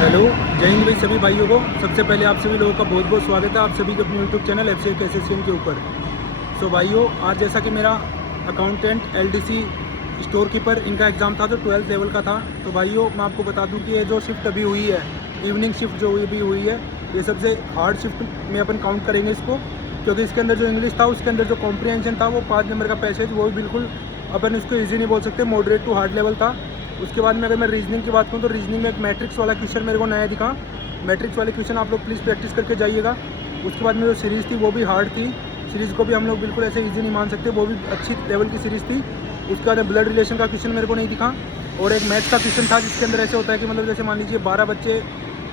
Hello, जय हिंद भाई सभी भाइयों को। सबसे पहले आप सभी लोगों का बहुत बहुत स्वागत है आप सभी के अपने यूट्यूब चैनल एफसीएक एसोसिएशन के ऊपर। सो भाइयों, आज जैसा कि मेरा अकाउंटेंट एलडीसी स्टोर कीपर इनका एग्ज़ाम था जो 12th लेवल का था। तो भाइयों मैं आपको बता दूं कि ये जो शिफ्ट अभी हुई है, इवनिंग शिफ्ट जो अभी हुई है, ये सबसे हार्ड शिफ्ट में अपन काउंट करेंगे इसको, क्योंकि इसके अंदर जो इंग्लिश था उसके अंदर जो कॉम्प्रिहेंशन था वो 5 नंबर का पैसेज, वो भी बिल्कुल अपन इसको ईजी नहीं बोल सकते, मॉडरेट टू हार्ड लेवल था। उसके बाद में अगर मैं रीजनिंग की बात करूँ तो रीजनिंग में एक मैट्रिक्स वाला क्वेश्चन मेरे को नया दिखा। मैट्रिक्स वाले क्वेश्चन आप लोग प्लीज़ प्रैक्टिस करके जाइएगा। उसके बाद में जो सीरीज़ थी वो भी हार्ड थी, सीरीज़ को भी हम लोग बिल्कुल ऐसे इजी नहीं मान सकते, वो भी अच्छी लेवल की सीरीज़ थी। उसके बाद ब्लड रिलेशन का क्वेश्चन मेरे को नहीं दिखा, और एक मैथ्स का क्वेश्चन था जिसके अंदर ऐसे होता है कि मतलब जैसे मान लीजिए 12 बच्चे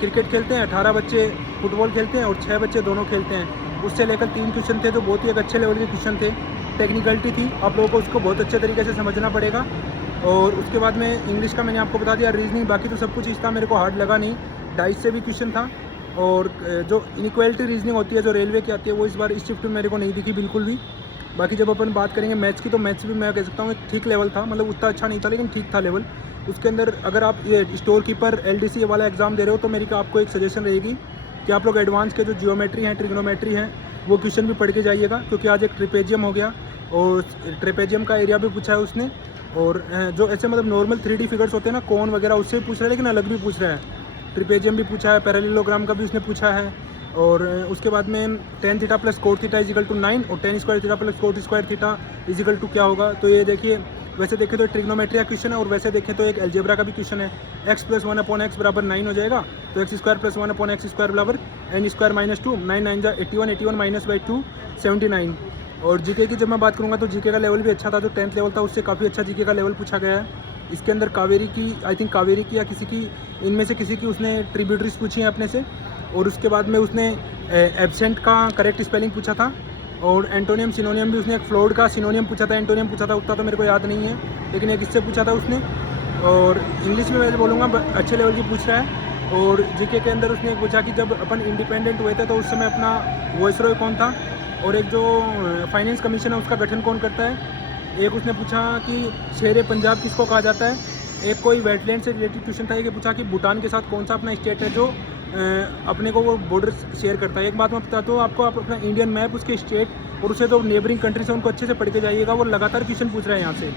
क्रिकेट खेलते हैं, 18 बच्चे फुटबॉल खेलते हैं और 6 बच्चे दोनों खेलते हैं। उससे लेकर 3 क्वेश्चन थे जो बहुत ही एक अच्छे लेवल के क्वेश्चन थे। टेक्निकलिटी थी, आप लोगों को उसको बहुत अच्छे तरीके से समझना पड़ेगा। और उसके बाद में इंग्लिश का मैंने आपको बता दिया। रीजनिंग बाकी तो सब कुछ इस था, मेरे को हार्ड लगा नहीं। डाइस से भी क्वेश्चन था, और जो इनइक्वालिटी रीजनिंग होती है जो रेलवे की आती है वो इस बार इस शिफ्ट में मेरे को नहीं दिखी बिल्कुल भी। बाकी जब अपन बात करेंगे मैथ्स की, तो मैथ्स भी मैं कह सकता हूँ ठीक लेवल था, मतलब उतना अच्छा नहीं था लेकिन ठीक था लेवल। उसके अंदर अगर आप ये स्टोर कीपर एलडीसी वाला एग्ज़ाम दे रहे हो तो मेरी आपको एक सजेशन रहेगी कि आप लोग एडवांस के जो जियोमेट्री हैं, ट्रिग्नोमेट्री हैं, वो क्वेश्चन भी पढ़ के जाइएगा, क्योंकि आज एक ट्रिपेजियम हो गया और ट्रिपेजियम का एरिया भी पूछा है उसने। और जो ऐसे मतलब नॉर्मल 3D फिगर्स होते हैं ना, कौन वगैरह, उससे भी पूछ रहा है लेकिन अलग भी पूछ रहा है। ट्रिपेजियम भी पूछा है, पैरेललोग्राम का भी उसने पूछा है। और उसके बाद में tan theta plus cot theta equal to 9 और tan square theta plus cot square theta equal to क्या होगा। तो ये देखिए, वैसे देखें तो ट्रिग्नोमेट्री का क्वेश्चन है और वैसे देखें तो एक अलजेब्रा का भी क्वेश्चन है। x प्लस 1/x बराबर 9 हो जाएगा, तो x square plus 1/x square बराबर n square minus 2, 9 9 81, 81 minus by 2 79। और जीके की जब मैं बात करूँगा तो जीके का लेवल भी अच्छा था, जो 10th लेवल था उससे काफ़ी अच्छा जीके का लेवल पूछा गया है। इसके अंदर कावेरी की, आई थिंक कावेरी की या किसी की, इनमें से किसी की उसने ट्रिब्यूटरीज पूछी हैं अपने से। और उसके बाद में उसने एब्सेंट का करेक्ट स्पेलिंग पूछा था, और एंटोनियम सिनोनियम भी उसने एक फ्लोड का सिनोनियम पूछा था, एंटोनियम पूछा था, उतना तो मेरे को याद नहीं है लेकिन एक इससे पूछा था उसने। और इंग्लिश में मैं बोलूँगा अच्छे लेवल की पूछ रहा है। और जीके के अंदर उसने पूछा कि जब अपन इंडिपेंडेंट हुए थे तो उस समय अपना वॉइसरॉय कौन था, और एक जो फाइनेंस कमीशन है उसका गठन कौन करता है। एक उसने पूछा कि शेर पंजाब किसको कहा जाता है। एक कोई वेटलैंड से रिलेटेड क्वेश्चन था, ये पूछा कि भूटान के साथ कौन सा अपना स्टेट है जो अपने को वो बॉर्डर शेयर करता है। एक बात मैं बताता हूँ आपको, आप अपना इंडियन मैप, उसके स्टेट और उससे जो नेबरिंग कंट्रीज है उनको अच्छे से पढ़ के जाइएगा, वो लगातार क्वेश्चन पूछ रहे हैं यहाँ से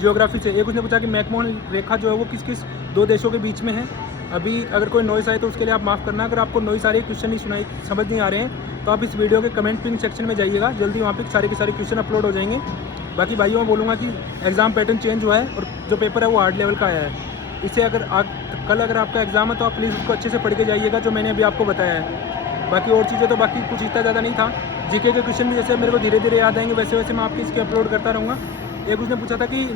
जियोग्राफी से। एक उसने पूछा कि मैकमोहन रेखा जो है वो किस किस 2 देशों के बीच में है। अभी अगर कोई नॉइस आए तो उसके लिए आप माफ़ करना। अगर आपको नॉइस आ रही है, क्वेश्चन नहीं सुनाई, समझ नहीं आ रहे हैं, तो आप इस वीडियो के कमेंट पिन सेक्शन में जाइएगा, जल्दी वहाँ पे सारे के सारे क्वेश्चन अपलोड हो जाएंगे। बाकी भाइयों मैं बोलूँगा कि एग्ज़ाम पैटर्न चेंज हुआ है और जो पेपर है वो हार्ड लेवल का आया है। इसे अगर कल अगर आपका एग्ज़ाम है तो आप प्लीज़ उसको अच्छे से पढ़ के जाइएगा, जो मैंने अभी आपको बताया है। बाकी और चीज़ें तो बाकी कुछ इतना ज़्यादा नहीं था। जीके के क्वेश्चन भी जैसे मेरे को धीरे धीरे याद आएंगे वैसे वैसे मैं आपके इसके अपलोड करता रहूँगा। एक उसने पूछा था कि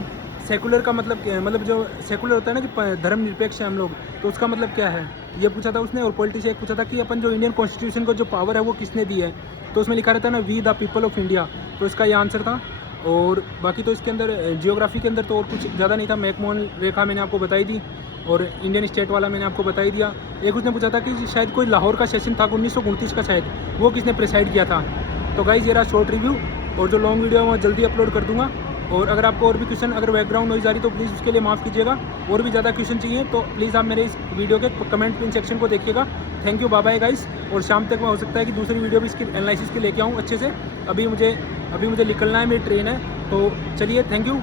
सेकुलर का मतलब क्या है, मतलब जो सेकुलर होता है ना कि धर्मनिरपेक्ष है हम लोग, तो उसका मतलब क्या है, ये पूछा था उसने। और पॉलिटी से एक पूछा था कि अपन जो इंडियन कॉन्स्टिट्यूशन को जो पावर है वो किसने दी है, तो उसमें लिखा रहता है ना we the people of India, तो इसका ये आंसर था। और बाकी तो इसके अंदर जियोग्राफी के अंदर तो और कुछ ज़्यादा नहीं था। मैकमोहन रेखा मैंने आपको बताई दी, और इंडियन स्टेट वाला मैंने आपको बता ही दिया। एक उसने पूछा था कि शायद कोई लाहौर का सेशन था 1929 का शायद, वो किसने प्रिसाइड किया था। तो गाइस ये रहा शॉर्ट रिव्यू, और जो लॉन्ग वीडियो है मैं जल्दी अपलोड कर दूंगा। और अगर आपको और भी क्वेश्चन, अगर बैकग्राउंड नॉइज़ आ रही तो प्लीज़ उसके लिए माफ़ कीजिएगा। और भी ज़्यादा क्वेश्चन चाहिए तो प्लीज़ आप मेरे इस वीडियो के कमेंट पिन सेक्शन को देखिएगा। Thank you, bye bye guys. और शाम तक मैं हो सकता है कि दूसरी वीडियो भी इसकी एनालिसिस के लेके आऊँ अच्छे से। अभी मुझे निकलना है, मेरी ट्रेन है, तो चलिए, थैंक यू।